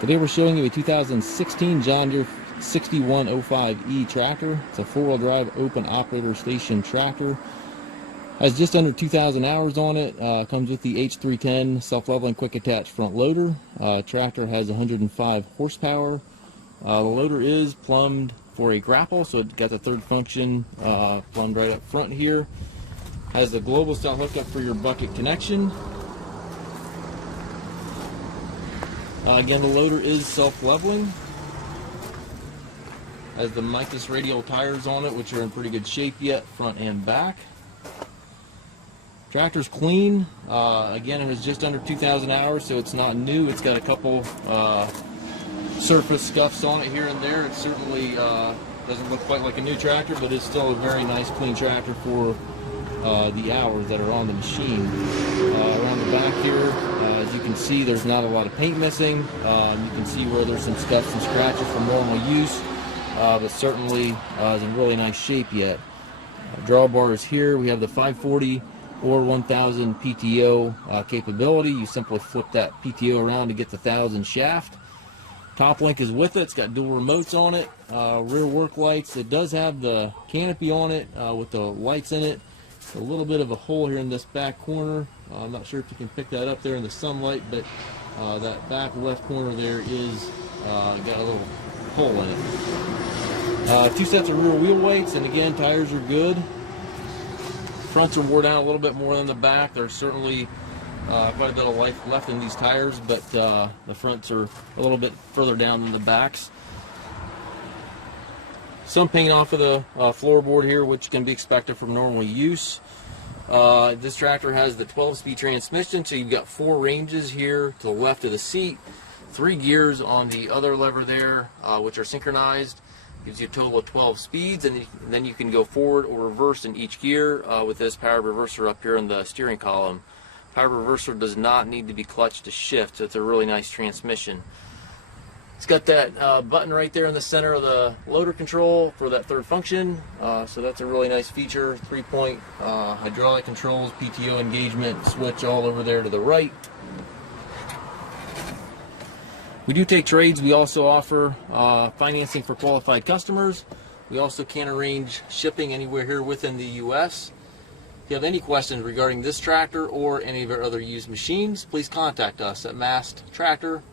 Today we're showing you a 2016 John Deere 6105E tractor. It's a four-wheel drive open operator station tractor. Has just under 2,000 hours on it. Comes with the H310 self-leveling quick attach front loader. Tractor has 105 horsepower. The loader is plumbed for a grapple, so it got the third function plumbed right up front here. Has the global style hookup for your bucket connection. Again, the loader is self-leveling. Has the Mitas Radial tires on it, which are in pretty good shape yet, front and back. Tractor's clean. Again, it was just under 2,000 hours, so it's not new. It's got a couple surface scuffs on it here and there. It certainly doesn't look quite like a new tractor, but it's still a very nice, clean tractor for the hours that are on the machine. Around the back here, as you can see, there's not a lot of paint missing. You can see where there's some scuffs and scratches from normal use, but certainly is in really nice shape yet. Drawbars here, we have the 540 or 1000 PTO capability. You simply flip that PTO around to get the 1000 shaft. Top link is with it. It's got dual remotes on it. Rear work lights. It does have the canopy on it with the lights in it. A little bit of a hole here in this back corner. I'm not sure if you can pick that up there in the sunlight, but that back left corner there is got a little hole in it. Two sets of rear wheel weights, and again, tires are good. Fronts are wore down a little bit more than the back. There's certainly quite a bit of life left in these tires, but the fronts are a little bit further down than the backs. Some paint off of the floorboard here, which can be expected from normal use. This tractor has the 12-speed transmission, so you've got 4 ranges here to the left of the seat, 3 gears on the other lever there, which are synchronized. Gives you a total of 12 speeds, and then you can go forward or reverse in each gear with this power reverser up here in the steering column. Power reverser does not need to be clutched to shift, so it's a really nice transmission. It's got that button right there in the center of the loader control for that third function, so that's a really nice feature. 3-point hydraulic controls, PTO engagement switch all over there to the right. We do take trades. We also offer financing for qualified customers. We also can arrange shipping anywhere here within the U.S. If you have any questions regarding this tractor or any of our other used machines, please contact us at massedtractor.com.